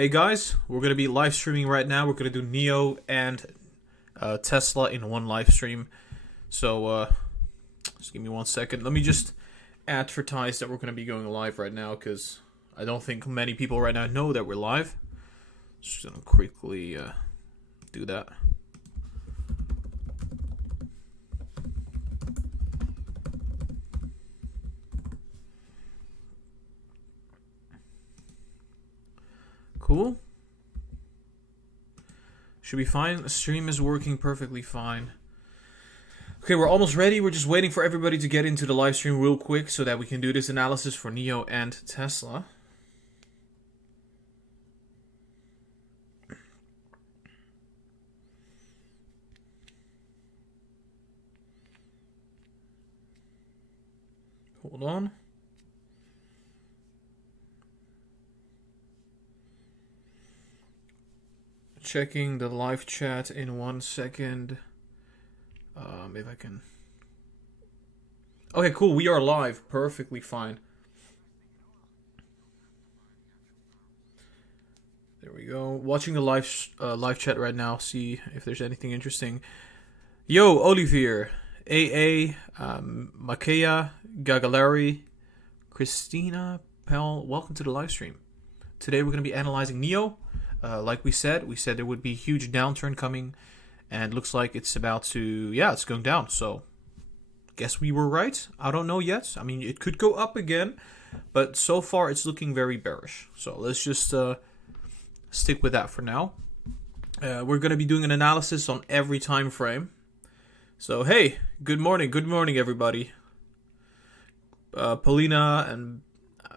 Hey guys, we're going to be live streaming right now. We're going to do NIO and Tesla in one live stream. So just give me 1 second. Let me just advertise that we're going to be going live right now because I don't think many people right now know that we're live. Just going to quickly do that. Cool. Should be fine. The stream is working perfectly fine. Okay, we're almost ready. We're just waiting for everybody to get into the live stream real quick so that we can do this analysis for NIO and Tesla. Hold on. Checking the live chat in 1 second. If I can. Okay, cool. We are live. Perfectly fine. There we go. Watching the live chat right now. See if there's anything interesting. Yo, Olivier, AA, Makea, Gagalari, Christina, Pell. Welcome to the live stream. Today we're going to be analyzing NIO. Like we said there would be a huge downturn coming, and looks like it's about to, it's going down. So, guess we were right. I don't know yet. I mean, it could go up again, but so far it's looking very bearish. So let's just stick with that for now. We're going to be doing an analysis on every time frame. So hey, good morning everybody. Paulina and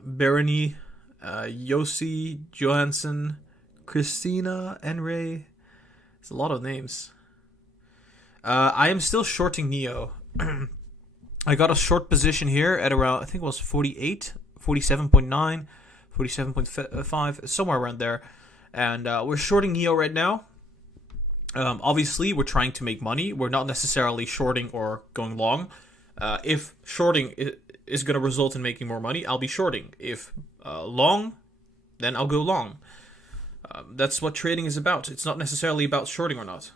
Bernie, Yossi, Johansson, Christina, Enray. It's a lot of names. I am still shorting NIO. I got a short position here at around, I think it was 48, 47.9, 47.5, somewhere around there. And we're shorting NIO right now. Obviously, we're trying to make money. We're not necessarily shorting or going long. If shorting is going to result in making more money, I'll be shorting. If long, then I'll go long. That's what trading is about. It's not necessarily about shorting or not.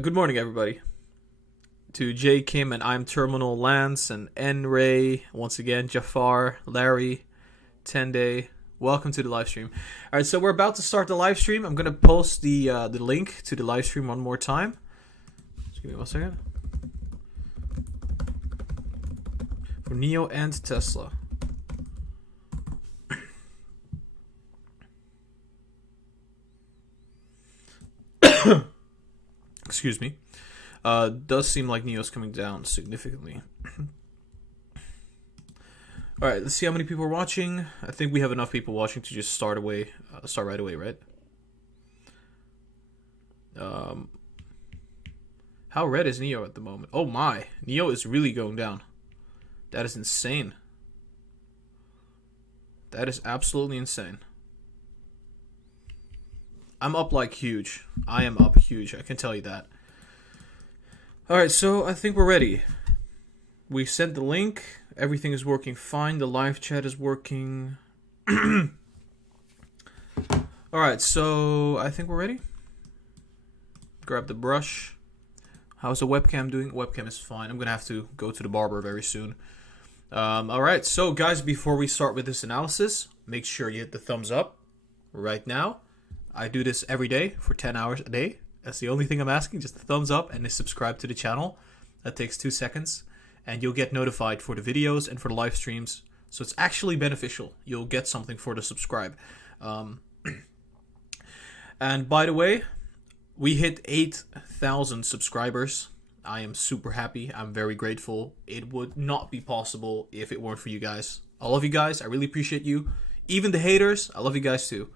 Good morning, everybody. To J. Kim and I'm Terminal, Lance and N. Ray, once again, Jafar, Larry, Tende. Welcome to the live stream. All right, so we're about to start the live stream. I'm going to post the link to the live stream one more time. Just give me 1 second. For NIO and Tesla. Excuse me. Does seem like NIO's coming down significantly. All right, let's see how many people are watching. I think we have enough people watching to just start right away, right? How red is NIO at the moment? Oh my, NIO is really going down. That is insane. That is absolutely insane. I'm up like huge. I am up huge, I can tell you that. Alright, so I think we're ready. We sent the link. Everything is working fine. The live chat is working. Alright, so I think we're ready. Grab the brush. How's the webcam doing? Webcam is fine. I'm going to have to go to the barber very soon. Alright, so guys, before we start with this analysis, make sure you hit the thumbs up right now. I do this every day for 10 hours a day. That's the only thing I'm asking, just a thumbs up and a subscribe to the channel. That takes 2 seconds. And you'll get notified for the videos and for the live streams. So it's actually beneficial. You'll get something for the subscribe. And by the way, we hit 8,000 subscribers. I am super happy. I'm very grateful. It would not be possible if it weren't for you guys. I love you guys. I really appreciate you. Even the haters, I love you guys too.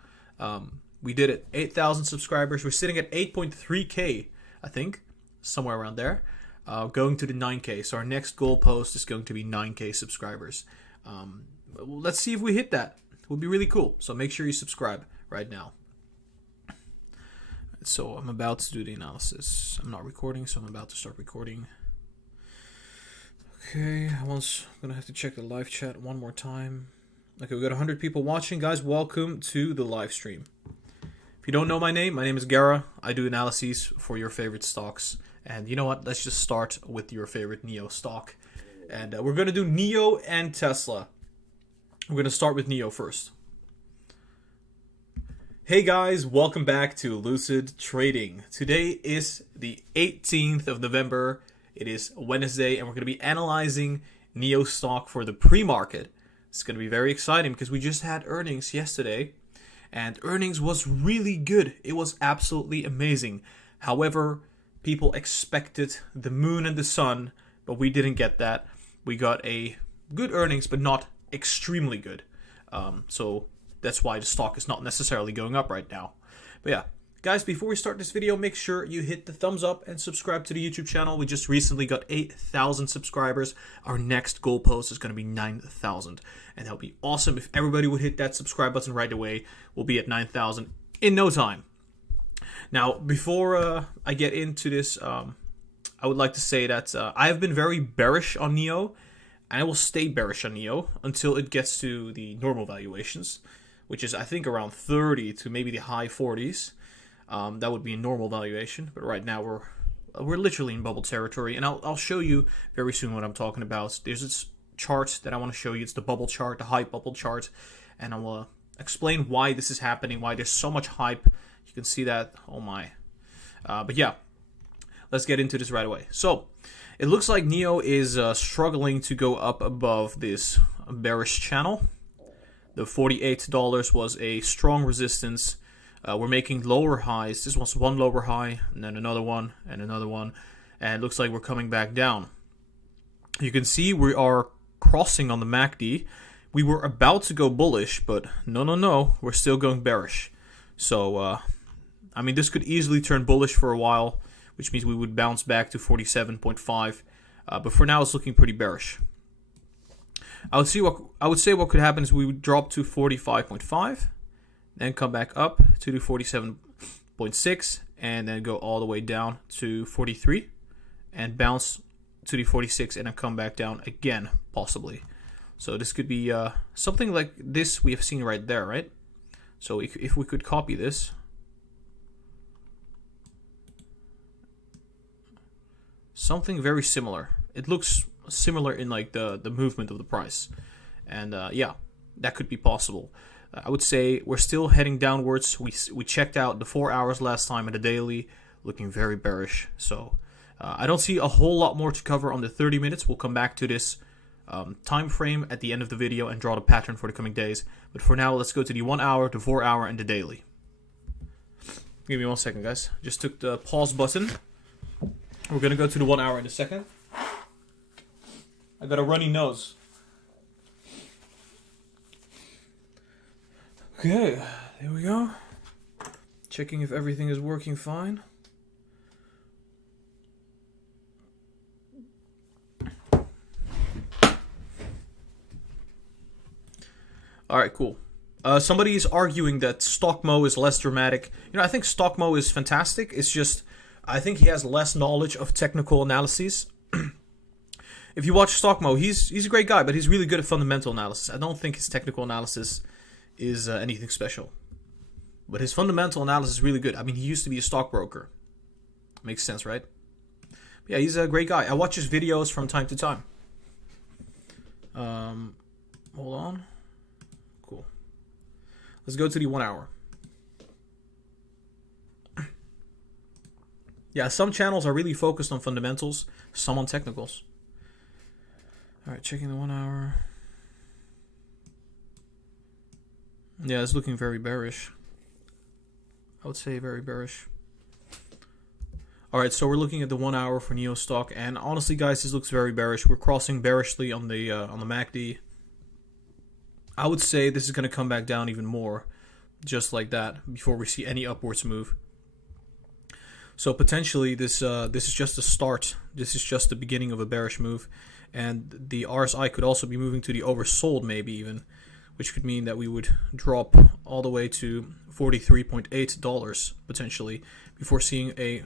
We did it. 8,000 subscribers. We're sitting at 8.3K, I think. Somewhere around there. Going to the 9K. So our next goal post is going to be 9K subscribers. Let's see if we hit that. It would be really cool. So make sure you subscribe right now. So I'm about to do the analysis. I'm not recording, so I'm about to start recording. Okay, I'm going to have to check the live chat one more time. Okay, we got 100 people watching. Guys, welcome to the live stream. If you don't know my name is Gara. I do analyses for your favorite stocks. And you know what? Let's just start with your favorite NIO stock. And we're going to do NIO and Tesla. We're going to start with NIO first. Hey guys, welcome back to Lucid Trading. Today is the 18th of November. It is Wednesday, and we're going to be analyzing NIO stock for the pre-market. It's going to be very exciting because we just had earnings yesterday, and earnings was really good. It was absolutely amazing. However, people expected the moon and the sun, but we didn't get that. We got a good earnings, but not extremely good. So that's why the stock is not necessarily going up right now. But yeah, guys, before we start this video, make sure you hit the thumbs up and subscribe to the YouTube channel. We just recently got 8,000 subscribers. Our next goalpost is going to be 9,000. And that would be awesome if everybody would hit that subscribe button right away. We'll be at 9,000 in no time. Now, before I get into this, I would like to say that I have been very bearish on NIO. And I will stay bearish on NIO until it gets to the normal valuations, which is, I think, around 30 to maybe the high 40s. That would be a normal valuation, but right now we're literally in bubble territory, and I'll show you very soon what I'm talking about. There's this chart that I want to show you. It's the bubble chart, the hype bubble chart, and I will explain why this is happening, why there's so much hype. You can see that. Oh my! But yeah, let's get into this right away. So it looks like NIO is struggling to go up above this bearish channel. The $48 was a strong resistance. We're making lower highs. This was one lower high, and then another one, and another one. And it looks like we're coming back down. You can see we are crossing on the MACD. We were about to go bullish, but no. We're still going bearish. So, I mean, this could easily turn bullish for a while, which means we would bounce back to 47.5. But for now, it's looking pretty bearish. I would say what could happen is we would drop to 45.5. Then come back up to the 47.6 and then go all the way down to 43 and bounce to the 46 and then come back down again, possibly. So this could be something like this we have seen right there, right? So if we could copy this, something very similar. It looks similar in like the movement of the price, and yeah, that could be possible. I would say we're still heading downwards. We checked out the 4 hours last time at the daily, looking very bearish. So I don't see a whole lot more to cover on the 30 minutes. We'll come back to this time frame at the end of the video and draw the pattern for the coming days. But for now, let's go to the 1 hour, the 4 hour, and the daily. Give me 1 second, guys. Just took the pause button. We're going to go to the 1 hour in a second. I got a runny nose. Okay, there we go. Checking if everything is working fine. Alright, cool. Somebody is arguing that StockMo is less dramatic. You know, I think StockMo is fantastic. It's just, I think he has less knowledge of technical analyses. If you watch StockMo, he's a great guy, but he's really good at fundamental analysis. I don't think his technical analysis is anything special. But his fundamental analysis is really good. I mean, he used to be a stockbroker. Makes sense, right? But yeah, he's a great guy. I watch his videos from time to time. Hold on. Cool. Let's go to the 1 hour. Yeah, some channels are really focused on fundamentals, some on technicals. Alright, checking the 1 hour. Yeah, it's looking very bearish. I would say very bearish. Alright, so we're looking at the 1 hour for NIO stock, and honestly, guys, this looks very bearish. We're crossing bearishly on the MACD. I would say this is going to come back down even more, just like that, before we see any upwards move. So potentially, this is just a start. This is just the beginning of a bearish move, and the RSI could also be moving to the oversold, maybe even, which could mean that we would drop all the way to $43.8 potentially before seeing a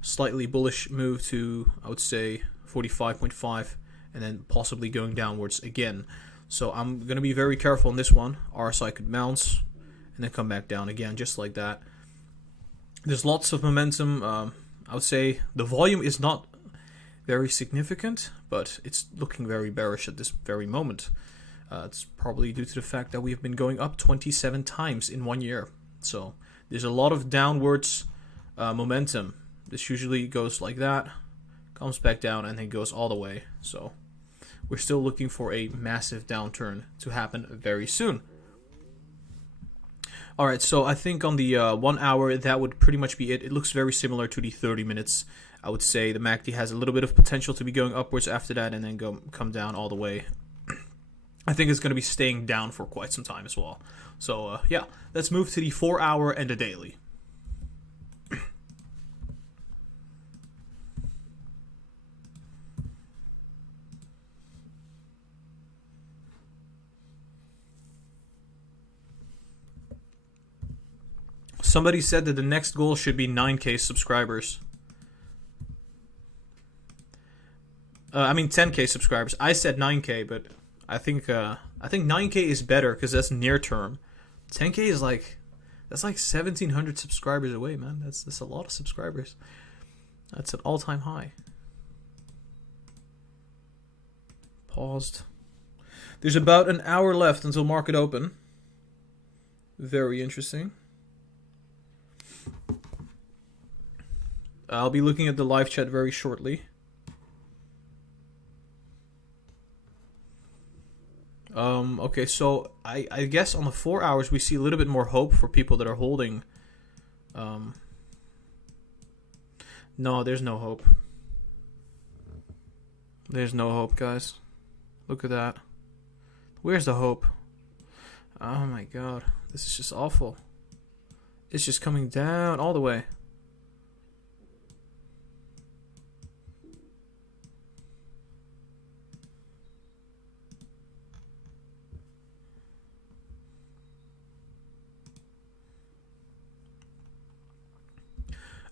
slightly bullish move to, I would say, 45.5 and then possibly going downwards again. So I'm going to be very careful on this one. RSI could bounce and then come back down again, just like that. There's lots of momentum. I would say the volume is not very significant, but it's looking very bearish at this very moment. It's probably due to the fact that we have been going up 27 times in 1 year. So there's a lot of downwards momentum. This usually goes like that, comes back down, and then goes all the way. So we're still looking for a massive downturn to happen very soon. Alright, so I think on the 1 hour, that would pretty much be it. It looks very similar to the 30 minutes. I would say the MACD has a little bit of potential to be going upwards after that and then come down all the way. I think it's going to be staying down for quite some time as well. So yeah, let's move to the 4 hour and the daily. Somebody said that the next goal should be 9K subscribers. I mean 10K subscribers. I said 9K, but I think 9K is better because that's near term. 10K is that's like 1,700 subscribers away, man. That's a lot of subscribers. That's an all-time high. Paused. There's about an hour left until market open. Very interesting. I'll be looking at the live chat very shortly. Okay, so I guess on the 4 hours we see a little bit more hope for people that are holding. No, there's no hope. There's no hope, guys. Look at that. Where's the hope? Oh my god, this is just awful. It's just coming down all the way.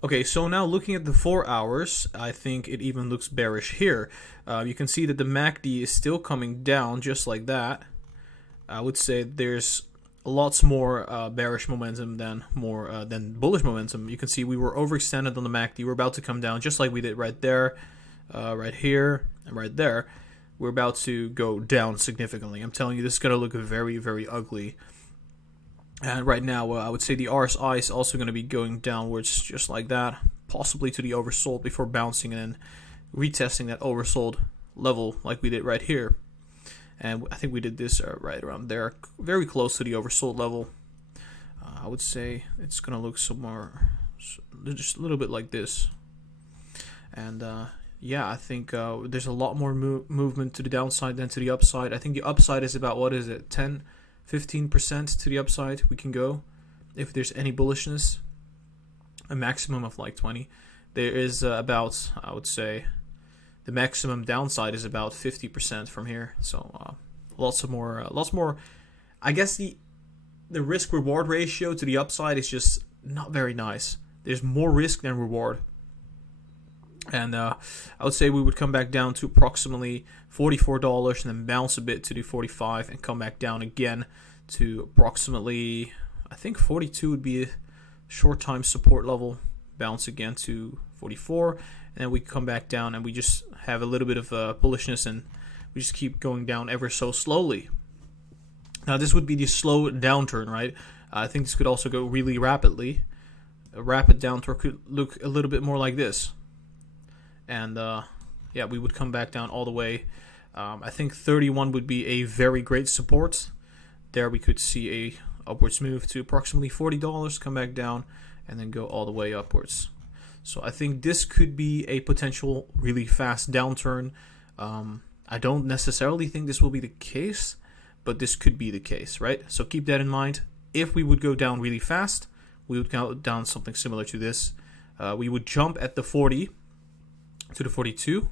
Okay, so now looking at the 4 hours, I think it even looks bearish here. You can see that the MACD is still coming down just like that. I would say there's lots more bearish momentum than bullish momentum. You can see we were overextended on the MACD. We're about to come down just like we did right there, right here, and right there. We're about to go down significantly. I'm telling you, this is going to look very, very ugly. And right now, I would say the RSI is also going to be going downwards just like that, possibly to the oversold before bouncing and then retesting that oversold level like we did right here. And I think we did this right around there, very close to the oversold level. I would say it's going to look somewhere just a little bit like this. And yeah, I think there's a lot more movement to the downside than to the upside. I think the upside is about, what is it, 15% to the upside we can go if there's any bullishness, a maximum of like 20. There is about, I would say, the maximum downside is about 50% from here. So lots more. I guess the risk reward ratio to the upside is just not very nice. There's more risk than reward. And I would say we would come back down to approximately $44 and then bounce a bit to the 45 and come back down again to approximately, I think 42 would be a short time support level, bounce again to 44, and then we come back down and we just have a little bit of bullishness and we just keep going down ever so slowly. Now this would be the slow downturn, right? I think this could also go really rapidly. A rapid downturn could look a little bit more like this. And yeah, we would come back down all the way. I think 31 would be a very great support. There we could see a upwards move to approximately $40, come back down, and then go all the way upwards. So I think this could be a potential really fast downturn. I don't necessarily think this will be the case, but this could be the case, right? So keep that in mind. If we would go down really fast, we would go down something similar to this. We would jump at the 40 to the 42,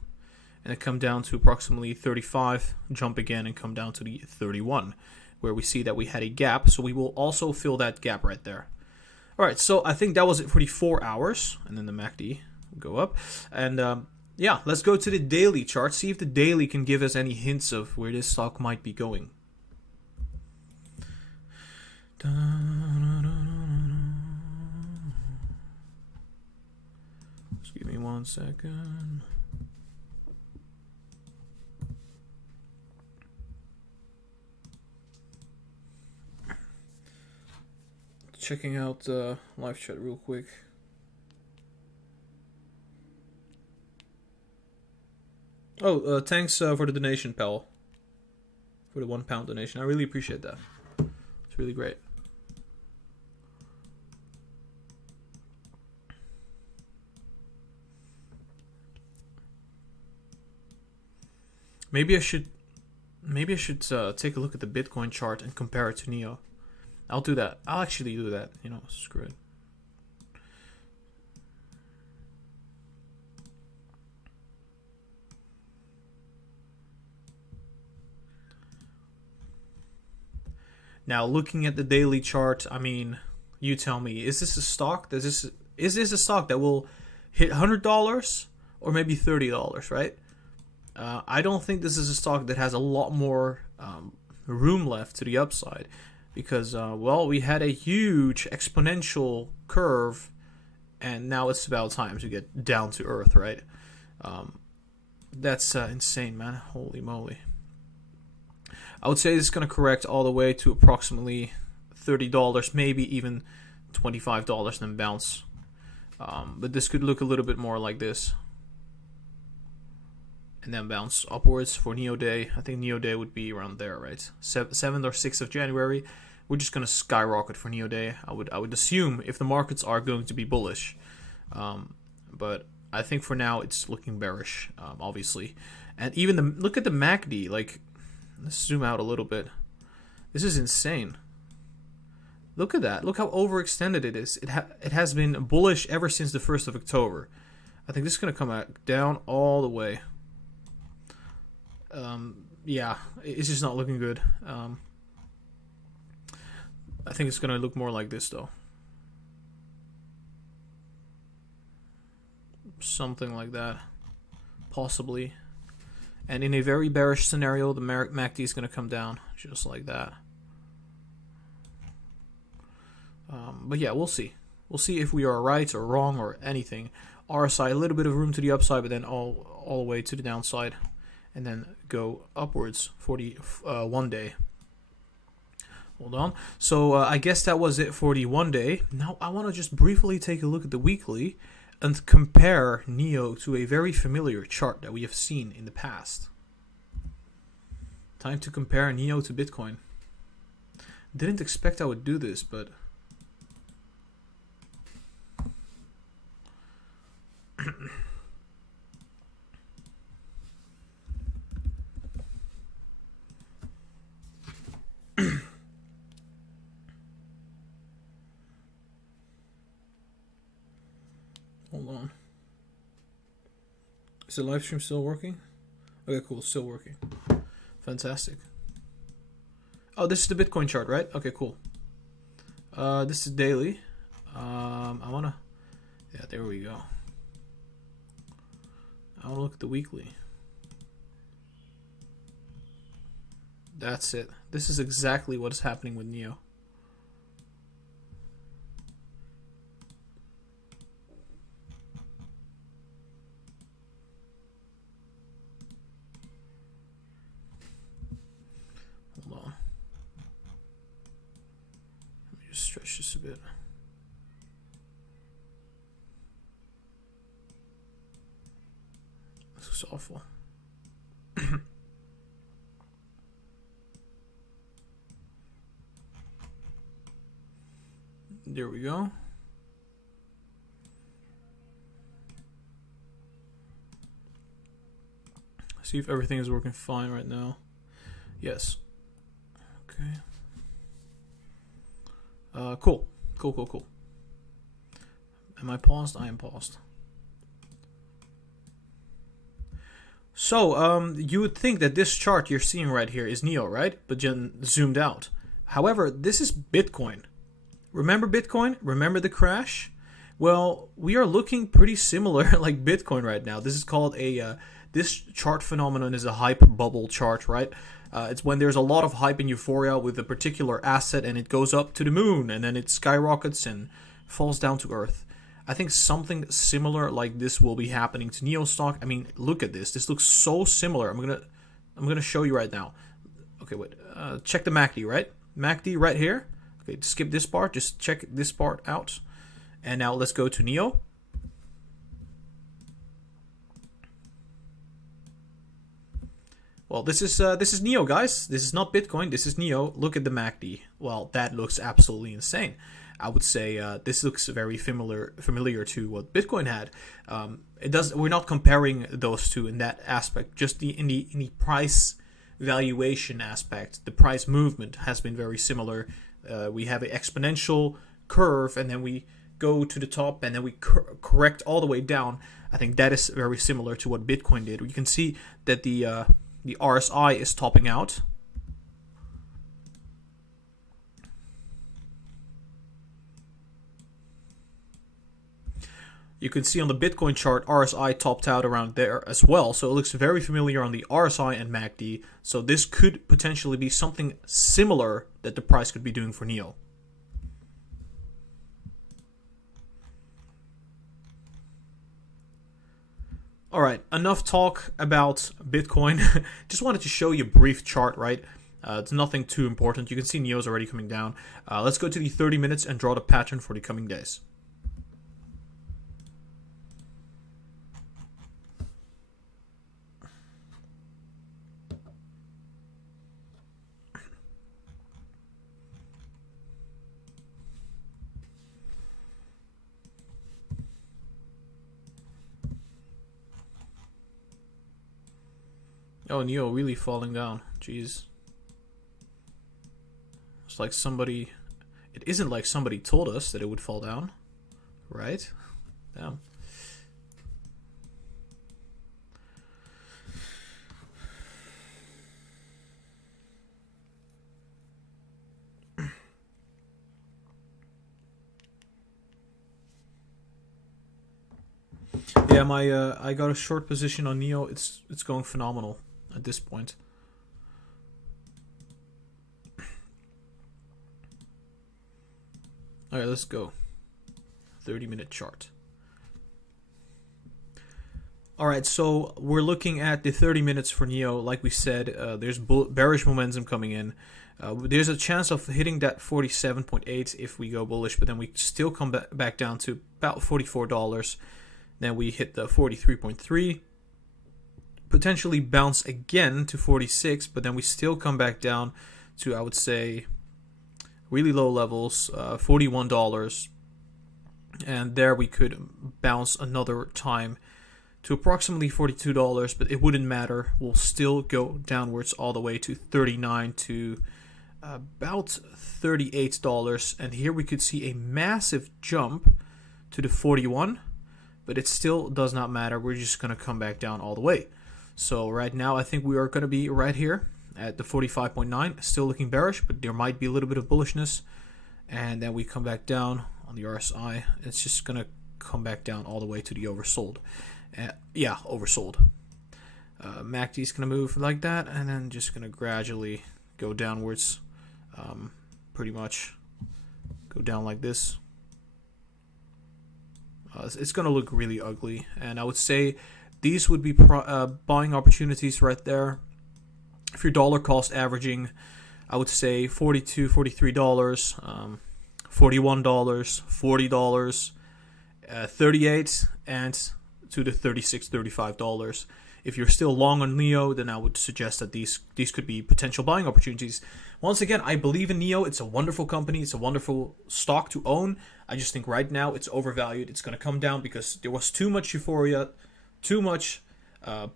and then come down to approximately 35, jump again, and come down to the 31, where we see that we had a gap. So we will also fill that gap right there. All right, so I think that was it for the 4 hours, and then the MACD will go up. And yeah, let's go to the daily chart, see if the daily can give us any hints of where this stock might be going. Just give me 1 second. Checking out live chat real quick. Oh, thanks for the donation, pal. For the £1 donation. I really appreciate that. It's really great. Maybe I should take a look at the Bitcoin chart and compare it to NIO. I'll do that. I'll actually do that. You know, screw it. Now, looking at the daily chart, I mean, you tell me, is this a stock? Is this a stock that will hit $100 or maybe $30, right? I don't think this is a stock that has a lot more room left to the upside because, well, we had a huge exponential curve and now it's about time to get down to earth, right? That's insane, man. Holy moly. I would say this is going to correct all the way to approximately $30, maybe even $25 and then bounce. But this could look a little bit more like this. And then bounce upwards for NIO Day. I think NIO Day would be around there, right? 7th or 6th of January. We're just going to skyrocket for NIO Day. I would assume if the markets are going to be bullish. But I think for now it's looking bearish, obviously. And even look at the MACD, like... Let's zoom out a little bit. This is insane. Look at that. Look how overextended it is. It has been bullish ever since the 1st of October. I think this is going to come out down all the way. Yeah, it's just not looking good. I think it's going to look more like this, though. Something like that. Possibly. And in a very bearish scenario, the MACD is going to come down, just like that. But yeah, we'll see. We'll see if we are right or wrong or anything. RSI, a little bit of room to the upside, but then all the way to the downside. And then go upwards for the 1 day. Hold on. So I guess that was it for the 1 day. Now I want to just briefly take a look at the weekly and compare NIO to a very familiar chart that we have seen in the past. Time to compare NIO to Bitcoin. Didn't expect I would do this, but... Hold on. Is the live stream still working? Okay, cool. Still working. Fantastic. Oh, this is the Bitcoin chart, right? Okay, cool. This is daily. I wanna... Yeah, there we go. I wanna look at the weekly. That's it. This is exactly what is happening with NIO. Stretch this a bit. This looks awful. There we go. See if everything is working fine right now. Yes. Okay. Cool. Am I paused? I am paused. So, you would think that this chart you're seeing right here is NIO, right? But then zoomed out. However, this is Bitcoin. Remember Bitcoin? Remember the crash? Well, we are looking pretty similar like Bitcoin right now. This is called a... this chart phenomenon is a hype bubble chart, right? It's when there's a lot of hype and euphoria with a particular asset and it goes up to the moon and then it skyrockets and falls down to earth. I think something similar like this will be happening to NIO Stock. I mean, look at this. This looks so similar. I'm gonna show you right now. Okay, wait. Check the MACD, right? MACD right here. Okay, skip this part. Just check this part out. And now let's go to NIO. Well, this is NIO, guys. This is not Bitcoin. This is NIO. Look at the MACD. Well, that looks absolutely insane. I would say this looks very familiar to what Bitcoin had. It does. We're not comparing those two in that aspect. Just in the price valuation aspect, the price movement has been very similar. We have an exponential curve, and then we go to the top, and then we correct all the way down. I think that is very similar to what Bitcoin did. You can see that the RSI is topping out. You can see on the Bitcoin chart, RSI topped out around there as well. So it looks very familiar on the RSI and MACD. So this could potentially be something similar that the price could be doing for NIO. All right, enough talk about Bitcoin. Just wanted to show you a brief chart, right? It's nothing too important. You can see NIO's already coming down. Let's go to the 30 minutes and draw the pattern for the coming days. Oh, NIO really falling down. Jeez. It's like somebody... It isn't like somebody told us that it would fall down. Right? Damn. Yeah, I got a short position on NIO. It's going phenomenal at this point. All right, let's go. 30-minute chart. All right, so we're looking at the 30 minutes for NIO. Like we said, there's bearish momentum coming in. There's a chance of hitting that 47.8 if we go bullish, but then we still come back down to about $44. Then we hit the 43.3. Potentially bounce again to 46, but then we still come back down to, I would say, really low levels, $41. And there we could bounce another time to approximately $42, but it wouldn't matter. We'll still go downwards all the way to 39 to about $38. And here we could see a massive jump to the 41, but it still does not matter. We're just going to come back down all the way. So right now, I think we are going to be right here at the 45.9. Still looking bearish, but there might be a little bit of bullishness. And then we come back down on the RSI. It's just going to come back down all the way to the oversold. Yeah, oversold. MACD is going to move like that, and then just going to gradually go downwards. Pretty much go down like this. It's going to look really ugly. And I would say these would be buying opportunities right there. If you're dollar cost averaging, I would say $42, $43, $41, $40, $38, and to the $36, $35. If you're still long on NIO, then I would suggest that these could be potential buying opportunities. Once again, I believe in NIO. It's a wonderful company. It's a wonderful stock to own. I just think right now it's overvalued. It's going to come down because there was too much euphoria, too much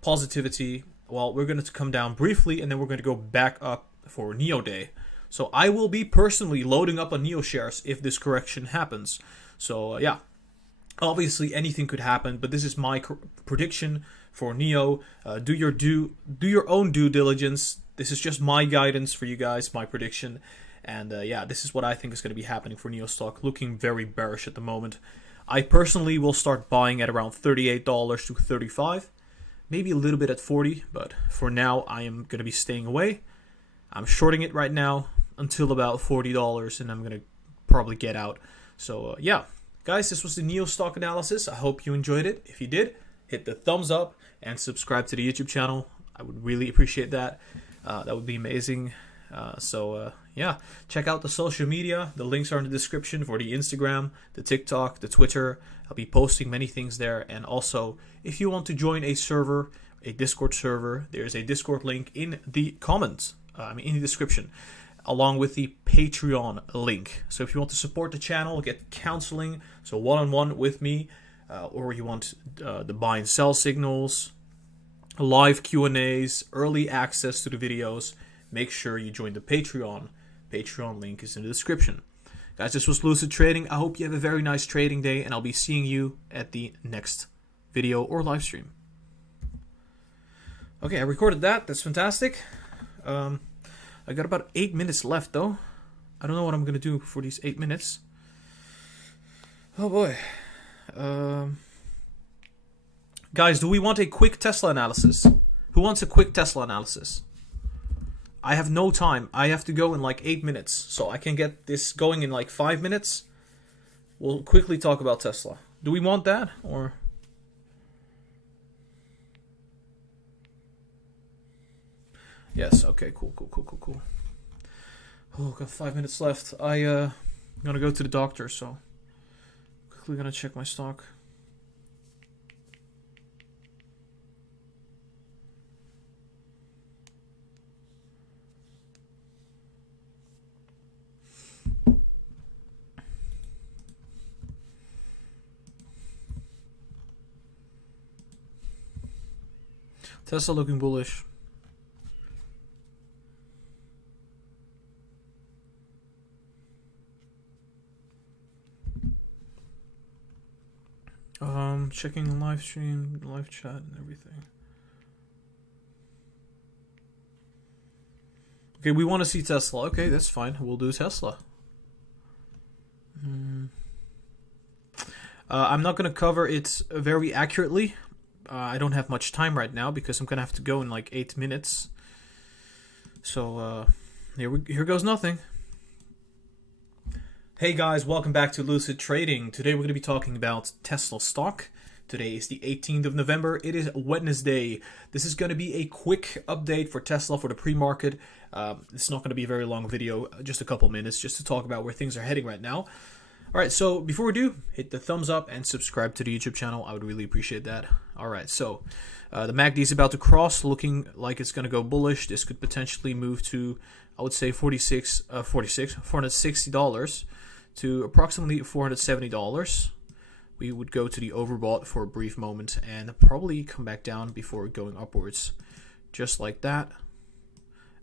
positivity. Well, we're going to come down briefly, and then we're going to go back up for NIO Day. So I will be personally loading up on NIO shares if this correction happens. So yeah, obviously anything could happen, but this is my prediction for NIO. Do your own due diligence. This is just my guidance for you guys, my prediction. And yeah, this is what I think is going to be happening for NIO stock. Looking very bearish at the moment. I personally will start buying at around $38 to $35. Maybe a little bit at $40, but for now I am going to be staying away. I'm shorting it right now until about $40, and I'm going to probably get out. So yeah, guys, this was the NIO Stock Analysis. I hope you enjoyed it. If you did, hit the thumbs up and subscribe to the YouTube channel. I would really appreciate that. That would be amazing. Yeah, check out the social media. The links are in the description for the Instagram, the TikTok, the Twitter. I'll be posting many things there. And also, if you want to join a server, a Discord server, there's a Discord link in the comments, in the description, along with the Patreon link. So if you want to support the channel, get counseling, so one-on-one with me, or you want the buy and sell signals, live Q&As, early access to the videos, make sure you join the Patreon. Patreon link is in the description. Guys, this was Lucid Trading. I hope you have a very nice trading day, and I'll be seeing you at the next video or live stream. Okay, I recorded that. That's fantastic. I got about 8 minutes left, though. I don't know what I'm going to do for these 8 minutes. Oh, boy. Guys, do we want a quick Tesla analysis? Who wants a quick Tesla analysis? I have no time. I have to go in like 8 minutes. So I can get this going in like 5 minutes. We'll quickly talk about Tesla. Do we want that? Or... Yes, okay, cool. Oh, got 5 minutes left. I'm gonna go to the doctor, so quickly gonna check my stock. Tesla looking bullish. Checking the live stream, live chat, and everything. Okay, we want to see Tesla. Okay, that's fine. We'll do Tesla. I'm not going to cover it very accurately. I don't have much time right now because I'm going to have to go in like 8 minutes. So here goes nothing. Hey guys, welcome back to Lucid Trading. Today we're going to be talking about Tesla stock. Today is the 18th of November. It is Wednesday. This is going to be a quick update for Tesla for the pre-market. It's not going to be a very long video, just a couple minutes, just to talk about where things are heading right now. All right, so before we do, hit the thumbs up and subscribe to the YouTube channel. I would really appreciate that. All right, so the MACD is about to cross, looking like it's going to go bullish. This could potentially move to, I would say, $460 to approximately $470. We would go to the overbought for a brief moment and probably come back down before going upwards, just like that,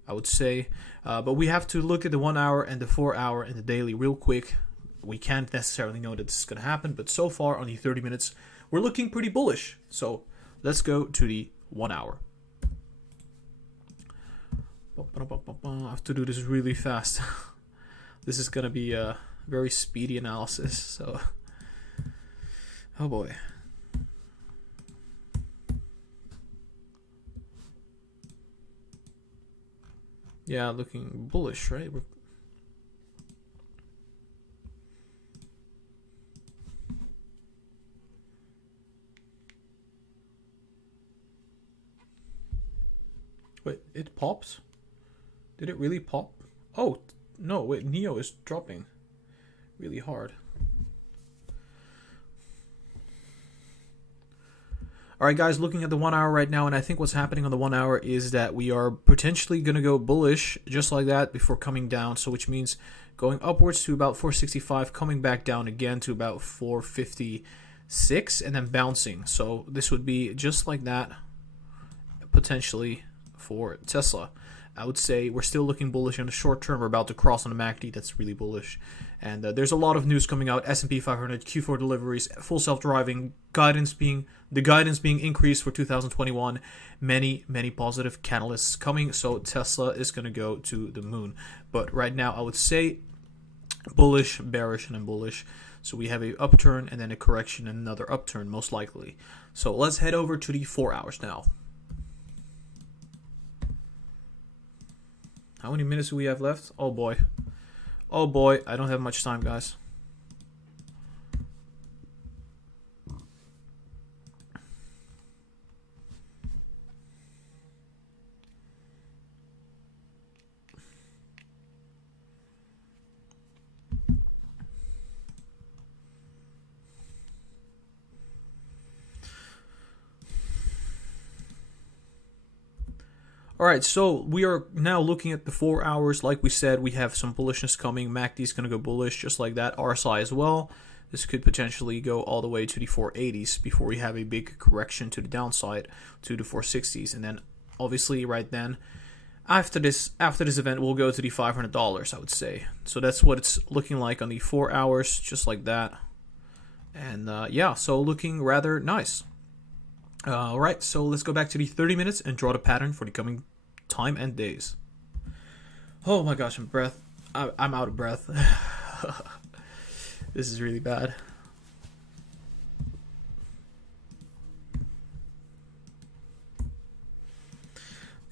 I would say. But we have to look at the 1 hour and the 4 hour and the daily real quick. We can't necessarily know that this is going to happen, but so far on the 30 minutes, we're looking pretty bullish. So let's go to the 1 hour. I have to do this really fast. This is going to be a very speedy analysis, so... Oh boy. Yeah, looking bullish, right? Wait, it popped? Did it really pop? Oh, no, wait, NIO is dropping really hard. Alright guys, looking at the 1 hour right now, and I think what's happening on the 1 hour is that we are potentially going to go bullish just like that before coming down, so which means going upwards to about 465, coming back down again to about 456, and then bouncing. So this would be just like that, potentially, for Tesla. I would say we're still looking bullish in the short term. We're about to cross on the MACD. That's really bullish. And there's a lot of news coming out. S&P 500, Q4 deliveries, full self-driving, the guidance being increased for 2021. Many positive catalysts coming. So Tesla is going to go to the moon. But right now, I would say bullish, bearish, and then bullish. So we have a upturn and then a correction and another upturn, most likely. So let's head over to the 4 hours now. How many minutes do we have left? Oh boy. Oh boy, I don't have much time, guys. Alright, so we are now looking at the 4 hours. Like we said, we have some bullishness coming. MACD is going to go bullish just like that. RSI as well. This could potentially go all the way to the 480s before we have a big correction to the downside to the 460s. And then obviously right then, after this event, we'll go to the $500, I would say. So that's what it's looking like on the 4 hours, just like that. And yeah, so looking rather nice. Alright, so let's go back to the 30 minutes and draw the pattern for the coming time and days. Oh my gosh, I'm out of breath. This is really bad.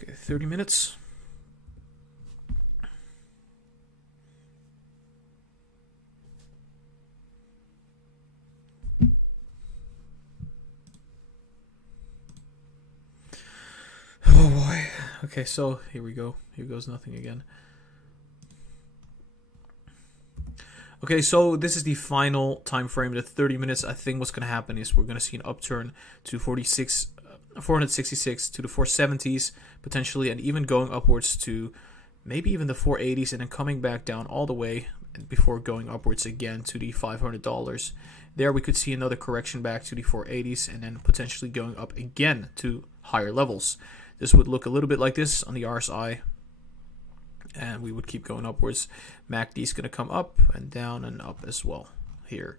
Okay, 30 minutes. Oh boy. Okay, so here we go. Here goes nothing again. Okay, so this is the final time frame, the 30 minutes. I think what's going to happen is we're going to see an upturn to 466 to the 470s potentially, and even going upwards to maybe even the 480s, and then coming back down all the way before going upwards again to the $500. There we could see another correction back to the 480s, and then potentially going up again to higher levels. This would look a little bit like this on the RSI, and we would keep going upwards. MACD is going to come up and down and up as well here.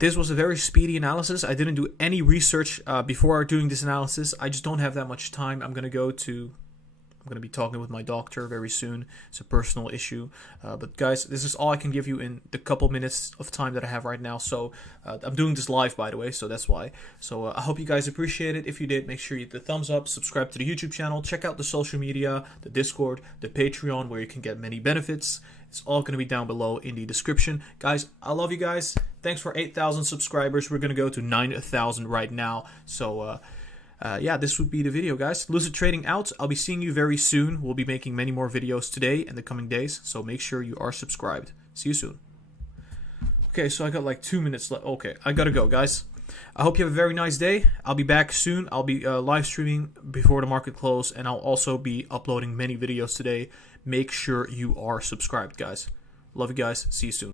This was a very speedy analysis. I didn't do any research before doing this analysis. I just don't have that much time. I'm going to be talking with my doctor very soon. It's a personal issue. But guys, this is all I can give you in the couple minutes of time that I have right now. So I'm doing this live, by the way, so that's why. So I hope you guys appreciate it. If you did, make sure you hit the thumbs up, subscribe to the YouTube channel, check out the social media, the Discord, the Patreon, where you can get many benefits. It's all going to be down below in the description. Guys, I love you guys. Thanks for 8,000 subscribers. We're going to go to 9,000 right now. So yeah, this would be the video, guys. Lucid Trading out. I'll be seeing you very soon. We'll be making many more videos today and the coming days, so make sure you are subscribed. See you soon. Okay, so I got like 2 minutes left. Okay, I gotta go, guys. I hope you have a very nice day. I'll be back soon. I'll be live streaming before the market close, and I'll also be uploading many videos today. Make sure you are subscribed, guys. Love you guys. See you soon.